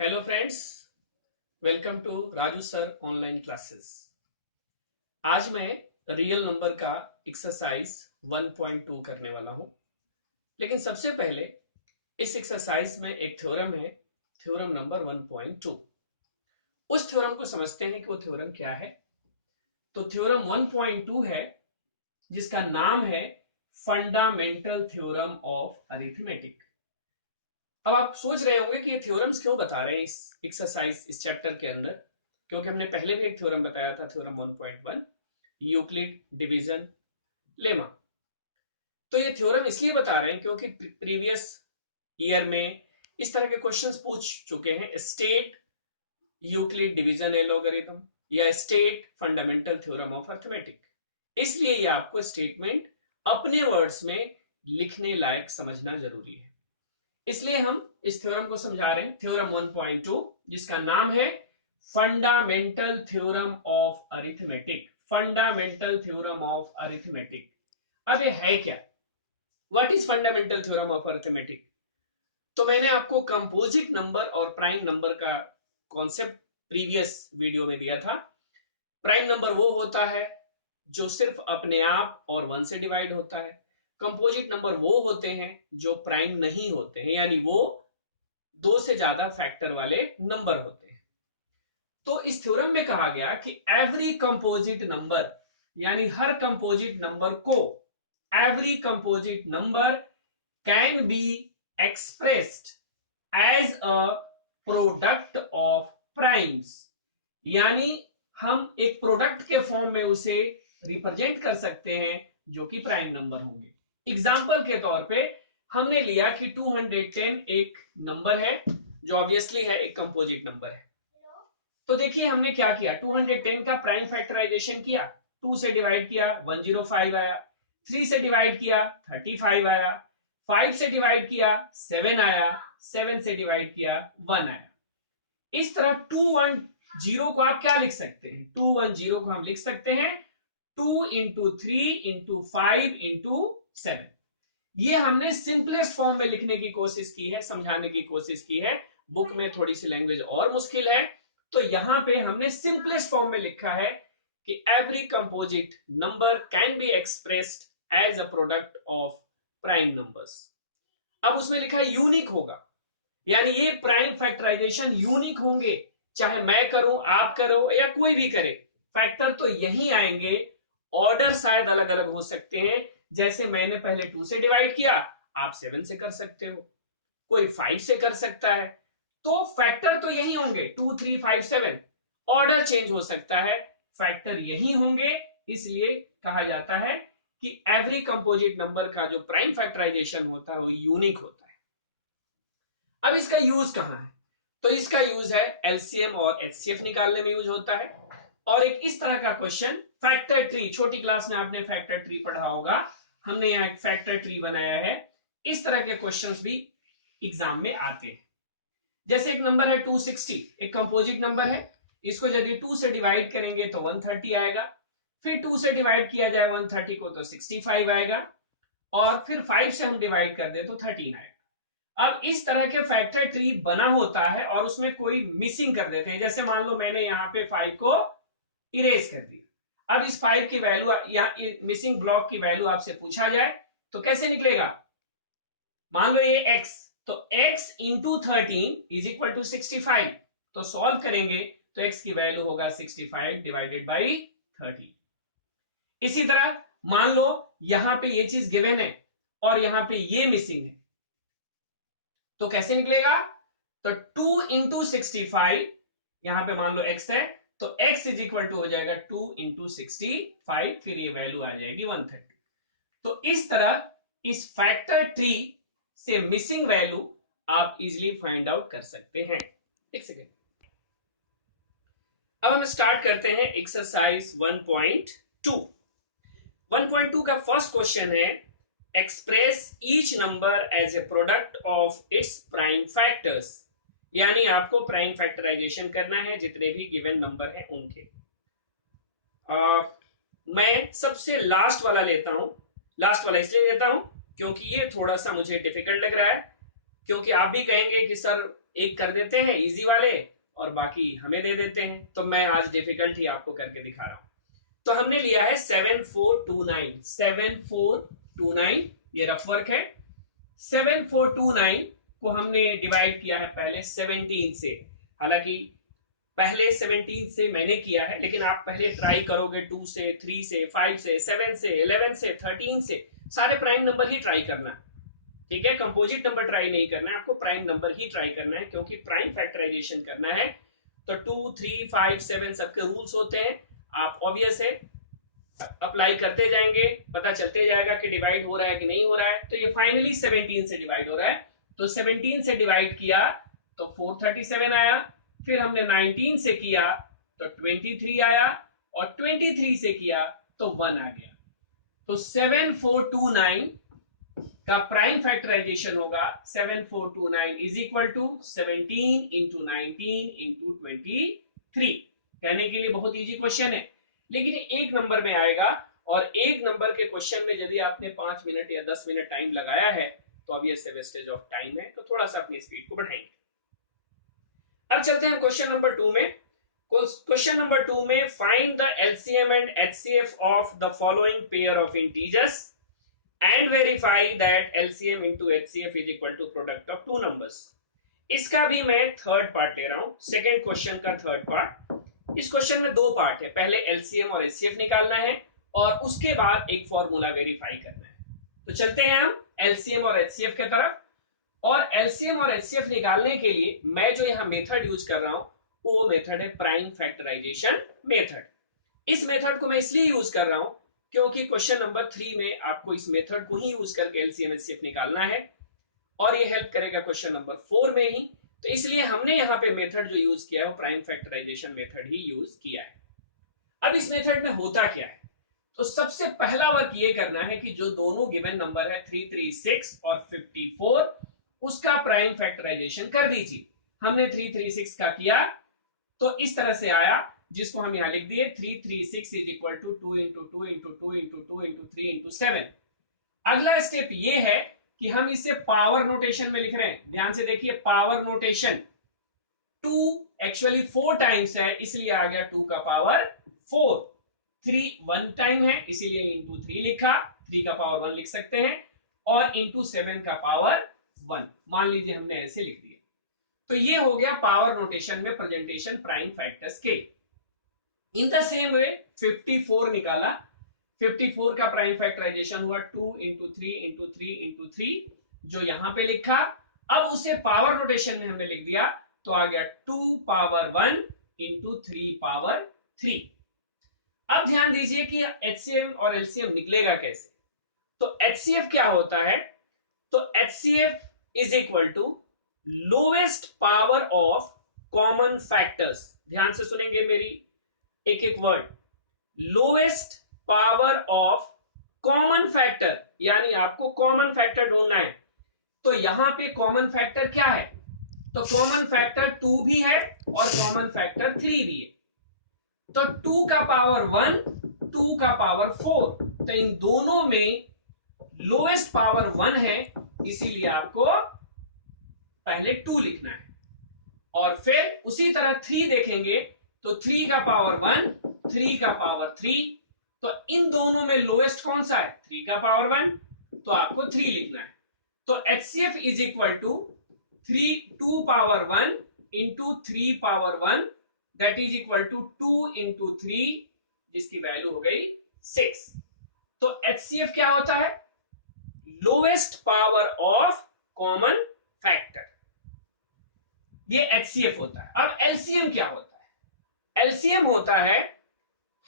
Hello friends, welcome to Raju sir online classes. आज मैं real number का एक्सरसाइज 1.2 करने वाला हूं। लेकिन सबसे पहले इस एक्सरसाइज में एक थ्योरम है, थ्योरम नंबर 1.2। उस थ्योरम को समझते हैं कि वो थ्योरम क्या है। तो थ्योरम 1.2 है जिसका नाम है फंडामेंटल थ्योरम ऑफ अरिथमेटिक। अब आप सोच रहे होंगे कि ये थ्योरम्स क्यों बता रहे हैं इस एक्सरसाइज, इस चैप्टर के अंदर। क्योंकि हमने पहले भी एक थ्योरम बताया था, थ्योरम 1.1, यूक्लिड डिवीजन लेमा। तो ये थ्योरम इसलिए बता रहे हैं क्योंकि प्रीवियस ईयर में इस तरह के क्वेश्चंस पूछ चुके हैं। स्टेट यूक्लिड डिवीजन एलोगरिथम या state fundamental theorem of arithmetic. इसलिए ये आपको स्टेटमेंट अपने वर्ड्स में लिखने लायक समझना जरूरी है। इसलिए हम इस थ्योरम को समझा रहे हैं, थ्योरम 1.2, जिसका नाम है fundamental theorem of arithmetic. Fundamental theorem of arithmetic. अब ये है क्या? What is fundamental theorem of arithmetic? तो मैंने आपको कंपोजिट नंबर और प्राइम नंबर का कॉन्सेप्ट प्रीवियस वीडियो में दिया था। प्राइम नंबर वो होता है जो सिर्फ अपने आप और वन से डिवाइड होता है। कंपोजिट नंबर वो होते हैं जो प्राइम नहीं होते हैं, यानी वो दो से ज्यादा फैक्टर वाले नंबर होते हैं। तो इस थ्योरम में कहा गया कि एवरी कंपोजिट नंबर, यानी हर कंपोजिट नंबर को, every composite number can be expressed as a product of primes. यानी हम एक प्रोडक्ट के फॉर्म में उसे रिप्रेजेंट कर सकते हैं जो कि प्राइम नंबर होंगे। एग्जाम्पल के तौर पे हमने लिया कि 210 एक नंबर है जो ऑब्वियसली है एक कंपोजिट नंबर है। तो देखिए हमने क्या किया, 210 का प्राइम फैक्टराइजेशन किया, 2 से डिवाइड किया 105 आया, 3 से डिवाइड किया 35 आया, 5 से डिवाइड किया 7 आया, 7 से डिवाइड किया 1 आया। इस तरह 210 को आप क्या लिख सकते हैं? 210 को हम लिख सकते हैं 2 इंटू 3 इंटू 5 इंटू 7। ये हमने सिंपलेस्ट फॉर्म में लिखने की कोशिश की है, समझाने की कोशिश की है। बुक में थोड़ी सी लैंग्वेज और मुश्किल है, तो यहां पे हमने सिंपलेस्ट फॉर्म में लिखा है कि every composite number can be expressed as a product of prime numbers. अब उसमें लिखा है यूनिक होगा, यानी ये प्राइम फैक्टराइजेशन यूनिक होंगे, चाहे मैं करूं, आप करो या कोई भी करे, फैक्टर तो यही आएंगे। ऑर्डर शायद अलग अलग हो सकते हैं, जैसे मैंने पहले 2 से डिवाइड किया, आप 7 से कर सकते हो, कोई 5 से कर सकता है। तो फैक्टर तो यही होंगे 2 3 5 7, ऑर्डर चेंज हो सकता है, फैक्टर यही होंगे। इसलिए कहा जाता है कि एवरी कंपोजिट नंबर का जो प्राइम फैक्टराइजेशन होता है वो यूनिक होता है। अब इसका यूज कहां है? तो इसका यूज है एलसीएम और एचसीएफ निकालने में यूज होता है। और एक इस तरह का क्वेश्चन, फैक्टर ट्री, छोटी क्लास में आपने फैक्टर ट्री पढ़ा होगा, हमने यहाँ एक फैक्टर ट्री बनाया है। इस तरह के क्वेश्चंस भी एग्जाम में आते हैं। जैसे एक नंबर है 260, एक कंपोजिट नंबर है, इसको यदि 2 से डिवाइड करेंगे तो 130 आएगा, फिर 2 से डिवाइड किया जाए 130 को तो 65 आएगा, और फिर 5 से हम डिवाइड कर दे तो 13 आएगा। अब इस तरह के फैक्टर ट्री बना होता है और उसमें कोई मिसिंग कर देते हैं। जैसे मान लो मैंने यहाँ पे 5 को इरेज कर दिया, अब इस 5 की वैल्यू या मिसिंग ब्लॉक की वैल्यू आपसे पूछा जाए तो कैसे निकलेगा? मान लो ये x, तो x into 13 is equal to 65। तो सॉल्व करेंगे तो x की वैल्यू होगा 65 डिवाइडेड बाई 30। इसी तरह मान लो यहां पे ये चीज गिवन है और यहां पे ये मिसिंग है, तो कैसे निकलेगा? तो 2 इंटू 65, यहां पे मान लो x है, तो x इज इक्वल टू हो जाएगा 2 इंटू 65, फिर ये वैल्यू आ जाएगी 130। तो इस तरह इस फैक्टर ट्री से मिसिंग वैल्यू आप इजिली फाइंड आउट कर सकते हैं। एक सेकेंड, अब हम स्टार्ट करते हैं एक्सरसाइज 1.2। 1.2 का फर्स्ट क्वेश्चन है, express each number as a product of its prime factors. यानी आपको प्राइम फैक्टराइजेशन करना है जितने भी गिवन नंबर हैं उनके। मैं सबसे लास्ट वाला लेता हूं। लास्ट वाला इसलिए लेता हूं क्योंकि ये थोड़ा सा मुझे डिफिकल्ट लग रहा है। क्योंकि आप भी कहेंगे कि सर एक कर देते हैं इजी वाले और बाकी हमें दे देते हैं, तो मैं आज डिफिकल्ट ही आपको करके दिखा रहा हूं। तो हमने लिया है 7429, 7429, ये रफ वर्क है। 7429 को हमने डिवाइड किया है पहले 17 से। हालांकि पहले 17 से मैंने किया है, लेकिन आप पहले ट्राई करोगे 2 से, 3 से, 5 से, 7 से, 11 से, 13 से, सारे प्राइम नंबर ही ट्राई करना, ठीक है। कंपोजिट नंबर ट्राई नहीं करना है आपको, प्राइम नंबर ही ट्राई करना है, क्योंकि प्राइम फैक्टराइजेशन करना है। तो 2, 3, 5, 7 सबके रूल्स होते हैं, आप ऑब्वियस है अप्लाई करते जाएंगे, पता चलते जाएगा कि डिवाइड हो रहा है कि नहीं हो रहा है। तो ये फाइनली 17 से डिवाइड हो रहा है, तो 17 से डिवाइड किया तो 437 आया, फिर हमने 19 से किया तो 23 आया, और 23 से किया तो 1 आ गया। तो 7429 का प्राइम फैक्टराइजेशन होगा 7429 is equal to 17 into 19 into 23। कहने के लिए बहुत इजी क्वेश्चन है, लेकिन एक नंबर में आएगा, और एक नंबर के क्वेश्चन में यदि आपने 5 मिनट या 10 मिनट टाइम लगाया है तो अब ये वेस्टेज ऑफ टाइम है, तो थोड़ा सा अपनी स्पीड को बढ़ाएंगे। अब चलते हैं क्वेश्चन नंबर 2 में। क्वेश्चन नंबर 2 में find the LCM and HCF of the following pair of integers and verify that LCM into HCF is equal to product of two numbers। इसका भी मैं थर्ड पार्ट ले रहा हूं, सेकेंड क्वेश्चन का third part. इस question में दो पार्ट है, पहले LCM और HCF निकालना है और उसके बाद एक फॉर्मूला वेरीफाई करना है। तो चलते हैं हम LCM और HCF के तरफ। और LCM और HCF निकालने के लिए मैं जो यहां मेथड यूज कर रहा हूं वो मेथड है प्राइम फैक्टराइजेशन मेथड। इस मेथड को मैं इसलिए यूज कर रहा हूं क्योंकि क्वेश्चन नंबर 3 में आपको इस मेथड को ही यूज करके एलसीएम एचसीएफ निकालना है, और ये हेल्प करेगा क्वेश्चन नंबर 4 में ही। तो इसलिए हमने यहाँ पे मेथड जो यूज किया है वो प्राइम फैक्टराइजेशन मेथड ही यूज किया है। अब इस मेथड में होता क्या है, तो सबसे पहला वर्क ये करना है कि जो दोनों गिवन नंबर है 336 और 54 उसका प्राइम फैक्टराइजेशन कर दीजिए। हमने 336 का किया तो इस तरह से आया, जिसको हम यहां लिख दिए 336 is equal to 2 into 2 into 2 into 2 into 3 into 7। अगला स्टेप ये है कि हम इसे पावर नोटेशन में लिख रहे हैं, ध्यान से देखिए पावर नोटेशन। 2 एक्चुअली 4 टाइम्स है, इसलिए आ गया 2 का पावर 4। 3 1 टाइम है, इसीलिए इंटू 3 लिखा, 3 का पावर 1 लिख सकते हैं, और इंटू 7 का पावर 1 मान लीजिए हमने ऐसे लिख दिया। तो ये हो गया पावर नोटेशन में प्रेजेंटेशन प्राइम फैक्टर्स के। इन द सेम वे 54 निकाला, 54 का प्राइम फैक्टराइजेशन हुआ 2 इंटू 3 इंटू 3 इंटू 3, जो यहां पे लिखा। अब उसे पावर नोटेशन में हमने लिख दिया, तो आ गया 2 पावर 1 इंटू 3 पावर 3। अब ध्यान दीजिए कि एचसीएम और एलसीएम निकलेगा कैसे। तो एचसीएफ क्या होता है, तो HCF is equal to lowest power of common factors. ध्यान से सुनेंगे मेरी एक एक word, lowest power of common factor, यानी आपको कॉमन फैक्टर ढूंढना है। तो यहां पे कॉमन फैक्टर क्या है, तो कॉमन फैक्टर 2 भी है और कॉमन फैक्टर 3 भी है। तो 2 का पावर 1, 2 का पावर 4, तो इन दोनों में लोएस्ट पावर 1 है, इसीलिए आपको पहले 2 लिखना है। और फिर उसी तरह 3 देखेंगे तो 3 का पावर 1, 3 का पावर 3, तो इन दोनों में लोएस्ट कौन सा है, 3 का पावर 1, तो आपको 3 लिखना है। तो HCF is equal to 2 power 1 into 3 power 1, that is equal to 2 into 3, जिसकी वैल्यू हो गई 6। तो एचसीएफ क्या होता है, lowest power of common factor, ये एचसीएफ होता है। अब एलसीएम क्या होता है, एलसीएम होता है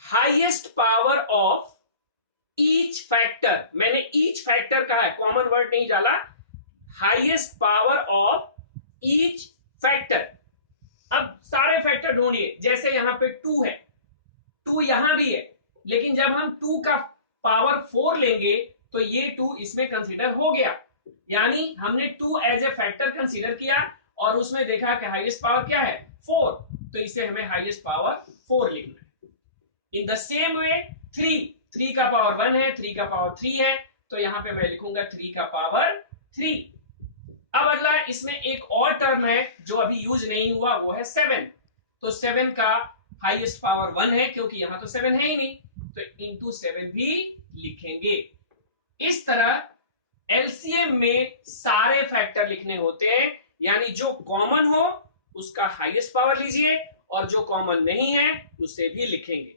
highest power of each factor. मैंने ईच फैक्टर कहा है, कॉमन वर्ड नहीं डाला, highest power of each factor. अब सारे फैक्टर ढूंढिए, जैसे यहां पे 2 है, 2 यहां भी है, लेकिन जब हम 2 का पावर 4 लेंगे तो ये 2 इसमें कंसीडर हो गया, यानी हमने 2 एज ए फैक्टर कंसीडर किया और उसमें देखा कि हाईएस्ट पावर क्या है 4, तो इसे हमें हाईएस्ट पावर 4 लिखना है। इन द सेम वे 3 का पावर 1 है, 3 का पावर 3 है, तो यहां पे मैं लिखूंगा 3 का पावर 3। अब अगला इसमें एक और टर्म है जो अभी यूज नहीं हुआ, वो है 7। तो 7 का हाईएस्ट पावर 1 है, क्योंकि यहां तो 7 है ही नहीं, तो इंटू 7 भी लिखेंगे। इस तरह एलसीएम में सारे फैक्टर लिखने होते हैं, यानी जो कॉमन हो उसका हाईएस्ट पावर लीजिए और जो कॉमन नहीं है उसे भी लिखेंगे,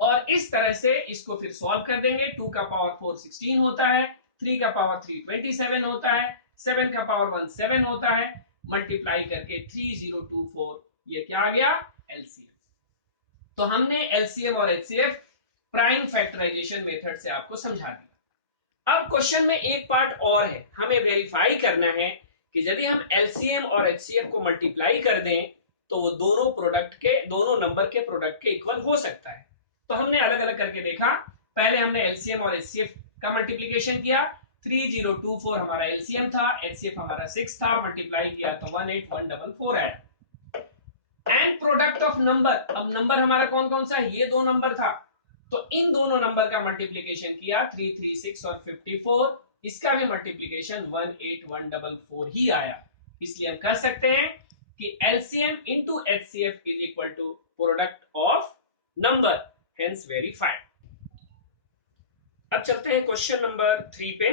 और इस तरह से इसको फिर सॉल्व कर देंगे। 2 का पावर 4 16 होता है, 3 का पावर 3 27 होता है, 7 का पावर 1 7 होता है, मल्टीप्लाई करके 3024, ये क्या आ गया, एलसीएम। तो हमने एलसीएम और एचसीएफ प्राइम फैक्टराइजेशन मेथड से आपको समझा दिया। अब क्वेश्चन में एक पार्ट और है, हमें वेरीफाई करना है कि यदि हम एलसीएम और एचसीएफ को मल्टीप्लाई कर दें तो वो दोनों प्रोडक्ट के, दोनों नंबर के प्रोडक्ट के इक्वल हो सकता है। तो हमने अलग अलग करके देखा। पहले हमने एलसीएम और एचसीएफ का मल्टीप्लीकेशन किया, 3024 हमारा एलसीएम था, एचसीएफ हमारा 6 था, मल्टीप्लाई किया तो 18144 आया। एंड प्रोडक्ट ऑफ नंबर, अब नंबर हमारा कौन कौन सा है, ये दो नंबर था, तो इन दोनों नंबर का मल्टीप्लीकेशन किया, 336 और 54, इसका भी मल्टीप्लीकेशन 18144 ही आया। इसलिए हम कह सकते हैं कि LCM into HCF is equal to product of number, hence verified. अब चलते हैं क्वेश्चन नंबर 3 पे,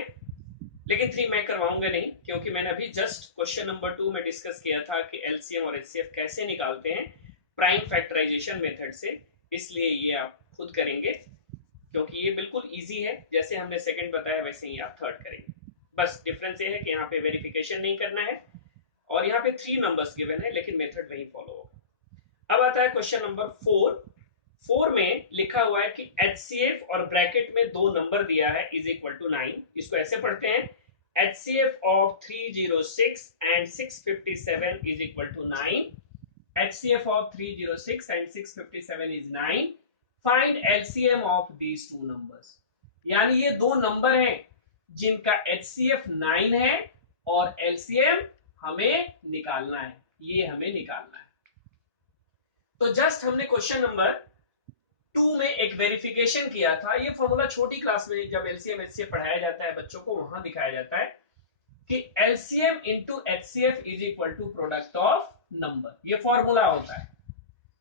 लेकिन 3 मैं करवाऊंगा नहीं, क्योंकि मैंने अभी जस्ट क्वेश्चन नंबर 2 में डिस्कस किया था कि एलसीएम और एचसीएफ कैसे निकालते हैं प्राइम फैक्टराइजेशन मेथड से, इसलिए ये आप खुद करेंगे, क्योंकि ये बिल्कुल इजी है। जैसे हमने सेकंड बताया वैसे ही आप थर्ड करेंगे, बस डिफरेंस ये है कि यहाँ पे वेरिफिकेशन नहीं करना है, और यहाँ पे 3 नंबर्स गिवन है, लेकिन मेथड वही फॉलो होगा। अब आता है क्वेश्चन नंबर 4 में लिखा हुआ है कि HCF और ब्रैकेट में 2 नंबर दिया है इज इक्वल टू 9। इसको ऐसे पढ़ते हैं, HCF of 306 and 657 is equal to 9. HCF of 306 and 657 is 9. Find LCM of these two numbers. यानी ये दो नंबर हैं जिनका HCF 9 है और LCM हमें निकालना है, ये हमें निकालना है। तो जस्ट हमने क्वेश्चन नंबर 2 में एक वेरिफिकेशन किया था। ये फॉर्मूला छोटी क्लास में जब एलसीएम एचसीएफ पढ़ाया जाता है बच्चों को, वहां दिखाया जाता है कि LCM into HCF is equal to product of number, ये फॉर्मूला होता है।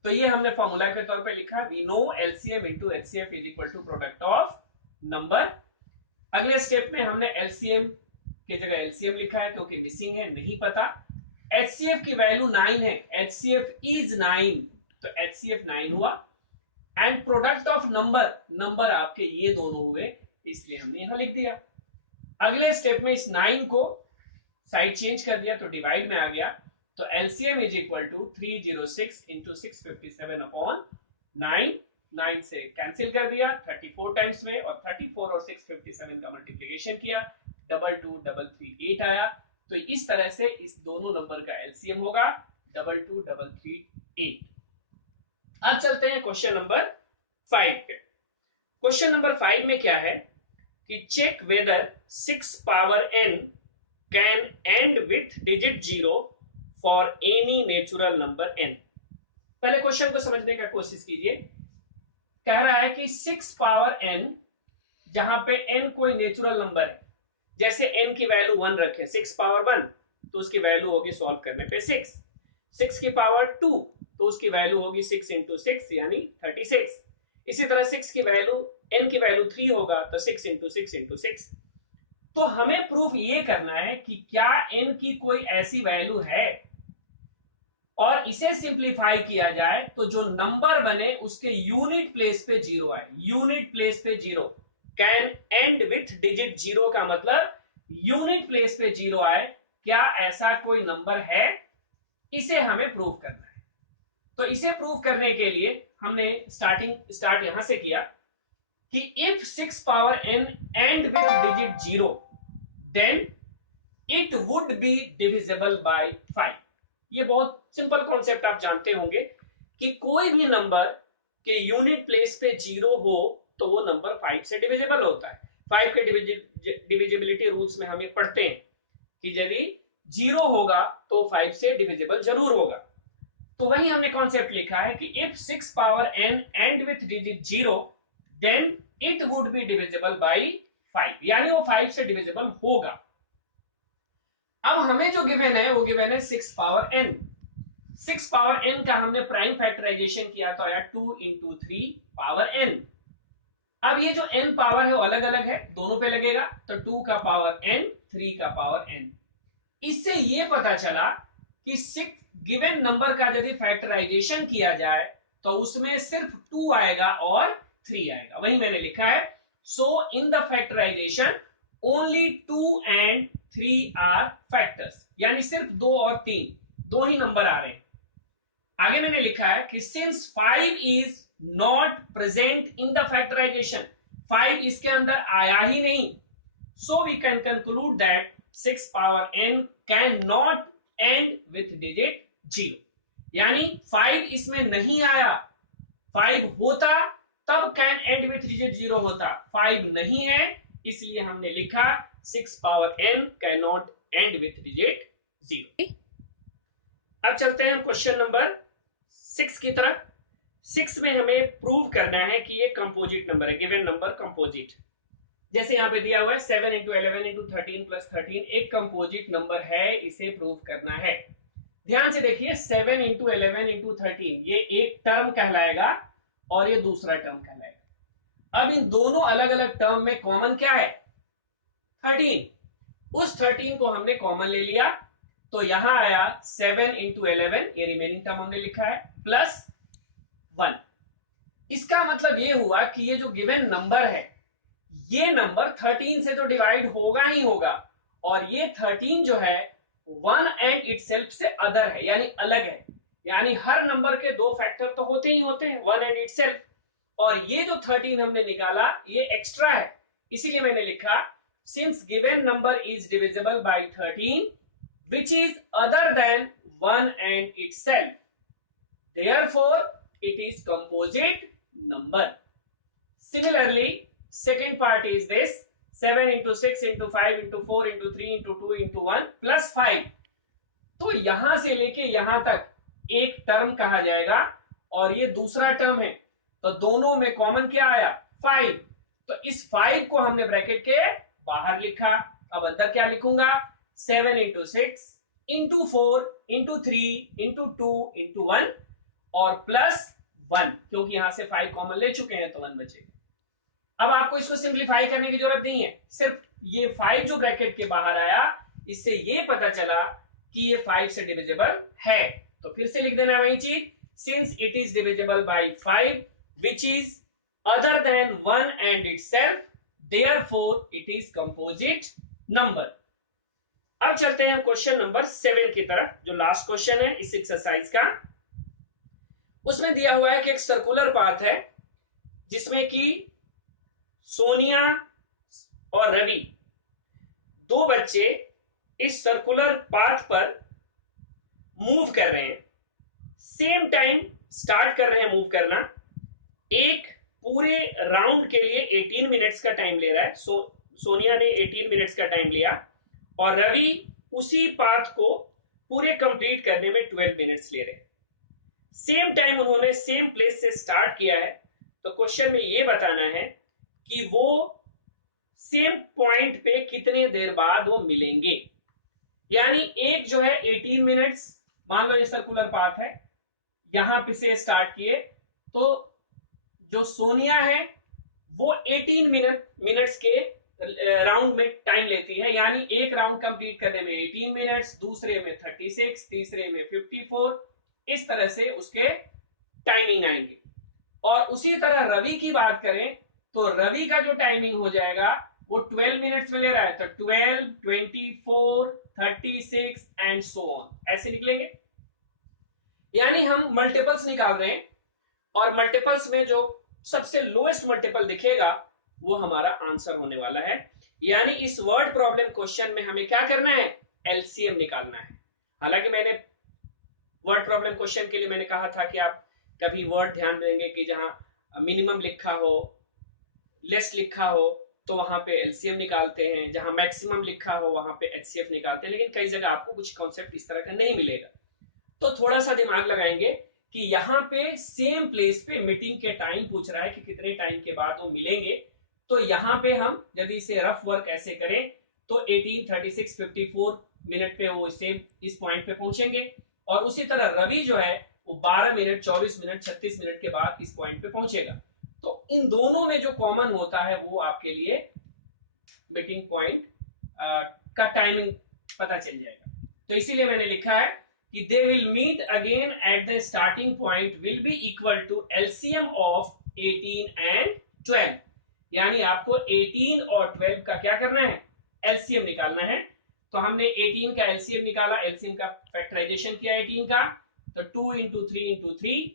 तो ये हमने फॉर्मूला के तौर पे लिखा, we know LCM into HCF is equal to product of number. अगले स्टेप में हमने एलसीएम की जगह एलसीएम लिखा है क्योंकि मिसिंग है, नहीं पता। एचसीएफ की वैल्यू 9 है, एचसीएफ इज 9, तो एचसीएफ 9 हुआ। And product of number, number आपके ये दोनों हुए, इसलिए हमने यहां लिख दिया। अगले स्टेप में इस 9 को साइड चेंज कर दिया तो डिवाइड में आ गया, तो LCM is equal to 306 into 657 upon 9, 9 से कैंसिल कर दिया 34 टाइम्स में, और 34 और 657 का मल्टीप्लीकेशन किया, 2233 आया। तो इस तरह से इस दोनों नंबर का एलसीएम होगा 22338। अब चलते हैं क्वेश्चन नंबर 5 पे। क्वेश्चन नंबर 5 में क्या है कि check whether 6 power n can end with digit 0 for any natural number n। पहले क्वेश्चन को समझने का कोशिश कीजिए। कह रहा है कि 6 पावर n, जहां पे n कोई नेचुरल नंबर है, जैसे n की वैल्यू 1 रखे, 6 पावर 1, तो उसकी वैल्यू होगी सॉल्व करने पे 6। 6 की पावर 2, तो उसकी वैल्यू होगी 6 इंटू 6 यानी 36। इसी तरह 6 की वैल्यू, n की वैल्यू 3 होगा तो 6 इंटू 6 इंटू 6। तो हमें प्रूफ ये करना है कि क्या n की कोई ऐसी वैल्यू है, और इसे सिंप्लीफाई किया जाए तो जो नंबर बने उसके यूनिट प्लेस पे 0 आए। यूनिट प्लेस पे 0, कैन एंड विथ डिजिट 0 का मतलब यूनिट प्लेस पे 0 आए। क्या ऐसा कोई नंबर है, इसे हमें प्रूव करना है। तो इसे प्रूव करने के लिए हमने स्टार्ट यहां से किया कि if 6 power n end with digit 0 then it would be divisible by 5। ये बहुत सिंपल कॉन्सेप्ट आप जानते होंगे कि कोई भी नंबर के यूनिट प्लेस पे 0 हो तो वो नंबर 5 से डिविजिबल होता है। 5 के डिविजिबिलिटी रूल्स में हम ये पढ़ते हैं कि यदि 0 होगा तो 5 से डिविजिबल जरूर होगा। तो वही हमने कॉन्सेप्ट लिखा है कि if 6 power n end with digit 0 then it would be divisible by 5, यानी वो 5 से डिविजिबल होगा। अब हमें जो गिवन है वो गिवन है 6 पावर n। 6 पावर n का हमने प्राइम फैक्टराइजेशन किया तो आया 2 इंटू 3 पावर n। अब ये जो n पावर है वो अलग अलग है, दोनों पे लगेगा, तो 2 का पावर n 3 का पावर n। इससे ये पता चला कि 6 गिवन नंबर का यदि फैक्टराइजेशन किया जाए तो उसमें सिर्फ 2 आएगा और 3 आएगा, वही मैंने लिखा है। So in the factorization only 2 and 3 are factors, यानी सिर्फ 2 और 3 दो ही नंबर आ रहे हैं। आगे मैंने लिखा है कि since 5 is not present in the factorization, 5 इसके अंदर आया ही नहीं, so we can conclude that 6 power n can not end with digit 0, यानी 5 इसमें नहीं आया, 5 होता तब कैन एंड विथ डिजिट 0 होता, 5 नहीं है इसलिए हमने लिखा 6 power n can not end with digit 0। अब चलते हैं क्वेश्चन नंबर 6 की तरफ। 6 में हमें प्रूव करना है कि ये कंपोजिट नंबर है, गिवन नंबर कंपोजिट। जैसे यहां पे दिया हुआ है 7 इंटू 11 इंटू 13 प्लस 13 एक कंपोजिट नंबर है, इसे प्रूव करना है। ध्यान से देखिए 7 इंटू 11 इंटू 13 ये एक टर्म कहलाएगा और ये दूसरा टर्म कहलाएगा। अब इन दोनों अलग अलग टर्म में कॉमन क्या है? 13। उस 13 को हमने कॉमन ले लिया तो यहां आया 7 इंटू 11, ये रिमेनिंग टर्म हमने लिखा है, प्लस 1। इसका मतलब ये हुआ कि ये जो गिवन नंबर है ये नंबर 13 से तो डिवाइड होगा ही होगा, और ये 13 जो है 1 एंड इटसेल्फ से अदर है, यानी अलग है। यानी हर नंबर के दो फैक्टर तो होते ही होते हैं, 1 एंड इटसेल्फ, और ये जो 13 हमने निकाला ये एक्स्ट्रा है। इसीलिए मैंने लिखा since given number is divisible by 13 which is other than 1 and itself, therefore it is composite number. Similarly, second part is this 7 into 6 into 5 into 4 into 3 into 2 into 1 plus 5। तो यहां से लेके यहां तक एक टर्म कहा जाएगा और ये दूसरा टर्म है, तो दोनों में कॉमन क्या आया? 5। तो इस 5 को हमने ब्रैकेट के बाहर लिखा। अब अंदर क्या लिखूंगा? 7 into 6 into 4 into 3 into 2 into 1 और प्लस 1, क्योंकि यहां से 5 कॉमन ले चुके हैं तो 1 बचेगा। अब आपको इसको सिंप्लीफाई करने की जरूरत नहीं है, सिर्फ ये 5 जो ब्रैकेट के बाहर आया इससे ये पता चला कि ये 5 से डिविजिबल है। तो फिर से लिख देना वही चीज, since it is divisible by 5 which is other than 1 and itself, therefore it is composite number. अब चलते हैं क्वेश्चन नंबर 7 की तरफ, जो लास्ट क्वेश्चन है इस एक्सरसाइज का। उसमें दिया हुआ है कि एक सर्कुलर पाथ है जिसमें कि सोनिया और रवि दो बच्चे इस सर्कुलर पाथ पर मूव कर रहे हैं, सेम टाइम स्टार्ट कर रहे हैं मूव करना। एक पूरे राउंड के लिए 18 मिनट्स का टाइम ले रहा है, सोनिया ने 18 मिनट्स का टाइम लिया और रवि उसी पाथ को पूरे कंप्लीट करने में 12 मिनट्स ले रहे हैं। सेम टाइम उन्होंने सेम प्लेस से स्टार्ट किया है, तो क्वेश्चन में ये बताना है कि वो सेम पॉइंट पे कितने देर बाद वो मिलेंगे। यानी एक जो है 18 मिनट्स, मान लो ये सर्कुलर पाथ है, यहां पे से स्टार्ट किए, तो जो सोनिया है वो 18 मिनट्स के राउंड में टाइम लेती है, यानी एक राउंड कंप्लीट करने में 18 मिनट्स, दूसरे में 36, तीसरे में 54, इस तरह से उसके टाइमिंग आएंगे। और उसी तरह रवि की बात करें तो रवि का जो टाइमिंग हो जाएगा वो 12 मिनट्स में ले रहा है, तो 12, 24, 36 एंड सो ऑन, ऐसे निकलेंगे। यानी हम मल्टीपल्स निकाल रहे हैं और मल्टीपल्स में जो सबसे लोएस्ट मल्टीपल दिखेगा वो हमारा आंसर होने वाला है। यानी इस वर्ड प्रॉब्लम क्वेश्चन में हमें क्या करना है? एलसीएम निकालना है। हालांकि मैंने वर्ड प्रॉब्लम क्वेश्चन के लिए मैंने कहा था कि आप कभी वर्ड ध्यान देंगे कि जहां मिनिमम लिखा हो, लेस लिखा हो, तो वहां पे एलसीएम निकालते हैं, जहां मैक्सिमम लिखा हो वहां पे एचसीएफ निकालते हैं, लेकिन कई जगह आपको कुछ कॉन्सेप्ट इस तरह का नहीं मिलेगा। तो थोड़ा सा दिमाग लगाएंगे कि यहाँ पे सेम प्लेस पे मीटिंग के टाइम पूछ रहा है कि कितने टाइम के बाद वो मिलेंगे। तो यहाँ पे हम यदि इसे रफ वर्क ऐसे करें तो 18, 36, 54 मिनट पे वो सेम इस पॉइंट पे पहुंचेंगे, और उसी तरह रवि जो है वो 12 मिनट 24 मिनट 36 मिनट के बाद इस पॉइंट पे पहुंचेगा। तो इन दोनों में जो कॉमन होता है वो आपके लिए मीटिंग पॉइंट का टाइमिंग पता चल जाएगा। तो इसीलिए मैंने लिखा है कि they will meet again at the starting point will be equal to LCM of 18 and 12, यानी आपको 18 और 12 का क्या करना है, एलसीएम निकालना है। तो हमने 18 का एलसीएम निकाला, एलसीएम का फैक्टराइजेशन किया 18 का, तो 2 इंटू 3 इंटू 3,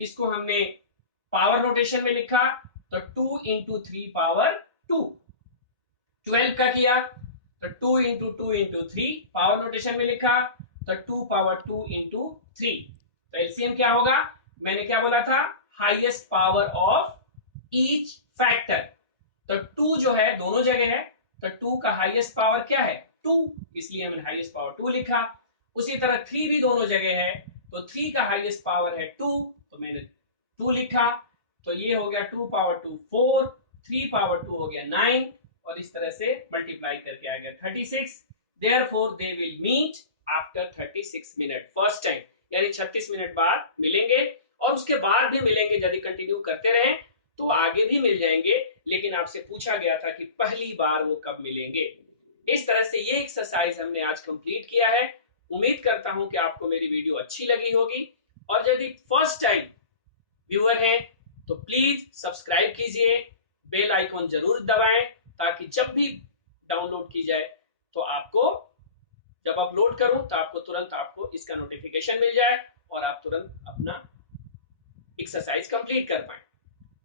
इसको हमने पावर नोटेशन में लिखा, तो 2 इंटू 3 पावर 2। 12 का किया तो 2 इंटू 2 इंटू 3 पावर नोटेशन में लिखा, तो 2 पावर 2 इंटू 3। तो एलसीएम क्या होगा, मैंने क्या बोला था, highest power of each factor. तो 2 जो है दोनों जगह है, तो 2 का हाईएस्ट पावर क्या है 2, इसलिए हमने हाईएस्ट पावर 2 लिखा। उसी तरह 3 भी दोनों जगह है, तो 3 का हाईएस्ट पावर है 2, तो मैंने 2 लिखा। तो ये हो गया 2 पावर 2 4, 3 पावर 2 हो गया 9, और इस तरह से मल्टीप्लाई करके आ गया 36। Therefore they will meet after 36 minute first time, यानी 36 मिनट बाद मिलेंगे, और उसके बाद भी मिलेंगे। यदि कंटिन्यू करते रहे तो आगे भी मिल जाएंगे, लेकिन आपसे पूछा गया था कि पहली बार वो कब मिलेंगे। इस तरह से ये एक्सरसाइज हमने आज कंप्लीट किया है। उम्मीद करता हूं कि आपको मेरी वीडियो अच्छी लगी होगी, और यदि फर्स्ट टाइम व्यूअर हैं तो प्लीज सब्सक्राइब कीजिए, बेल आइकॉन जरूर दबाएं, ताकि जब भी डाउनलोड की जाए तो आपको, जब अपलोड करूं तो आपको तुरंत आपको इसका नोटिफिकेशन मिल जाए, और आप तुरंत अपना एक्सरसाइज कंप्लीट कर पाए।